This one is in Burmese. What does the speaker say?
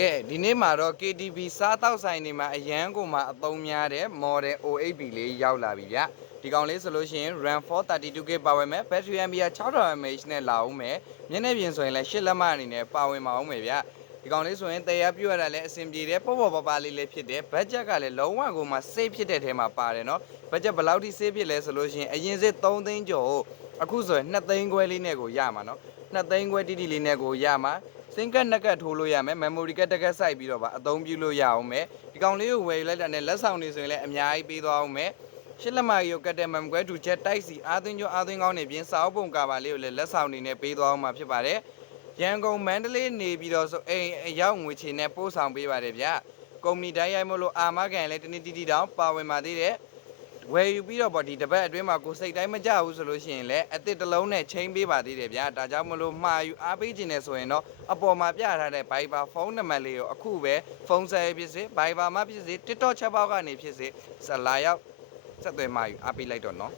ကဲဒီနေ့မှာတော့ KTV စားတောက်ဆိုင်တွေမှာအရန်ကိုမှအသုံးများတဲ့ Model OHB လေးရောက်လာပြီဗျဒီကောင်လေးဆိုလို့ရှိရင် RAM 432GB ပါဝင်မယ် Battery Ampere 6000mAh နဲ့လာအောင်မယ်မျက်နှာပြင်ဆိုရင်လည်း8လက်မအနေနဲ့ပါဝင်ပါအောင်မယ်ဗျဒီကောင်လေးဆိုရင်တရားပြရတာလည်းအဆင်ပြေတယ်ပေါ့ပေါ့ပါလေးလေးဖြစ်တယ်ဘတ်ဂျက်ကလည်းလုံးဝကိုမှ safe ဖြစ်တဲ့ထဲမှာပါတယ်နော်ဘတ်ဂျက်ဘယ်လောက်ထိ safe ဖြစ်လဲဆိုလို့ရှိရင်အရင်စစ်3သိန်းကျော်အခုဆိုရင်2သိန်းခွဲလေးနဲ့ကိုရမှာနော်2သိန်းခွဲတိတိလေးနဲ့ကိုရမှာစင်ကတ်နက်ကတ်ထိုးလို့ရမယ် memory ကတ်တက်ကတ်စိုက်ပြီးတော့ပါအသုံးပြုလို့ရအောင်မယ်ဒီကောင်လေးကိုဝယ်လိုက်တာနဲ့လက်ဆောင်တွေဆိုရင်လည်းအများကြီးပေးသွားအောင်မယ်ရှစ်လက်မကြီးကိုကတ်တဲ့မမ်ကွဲတူချက်တိုက်စီအားသွင်းကျော်အားသွင်းကောင်းနေပြင်စာအုပ်ပုံကာပါလေးကိုလည်းလက်ဆောင်တွေနဲ့ပေးသွားအောင်မှာဖြစ်ပါတယ်ရန်ကုန်မန္တလေးနေပြီးတော့ဆိုအိမ်အရောက်ငွေချေနဲ့ပို့ဆောင်ပေးပါတယ်ဗျကုမ္ပဏီတိုင်းရိုက်မလို့အာမခံလည်းတနေ့တီတောင်ပါဝင်ပါသေးတယ်ဝယ်ယူပြီးတော့ဗောဒီတပတ်အတွင်းမှာကိုစိတ်တိုင်းမကြဘူးဆိုလို့ရှိရင်လည်းအစ်စ်တစ်လုံးနဲ့ချိန်ပေးပါသေးတယ်ဗျာဒါကြောင့်မလို့မှာယူအားပေးခြင်းနဲ့ဆိုရင်တော့အပေါ်မှာပြထားတဲ့ Viber ဖုန်းနံပါတ်လေးကိုအခုပဲဖုန်းဆက်ဖြစ်စေ Viber မှာဖြစ်စေ TikTok ချက်ပေါက်ကနေဖြစ်စေလာရောက်ဆက်သွယ်မှာယူအားပေးလိုက်တော့နော်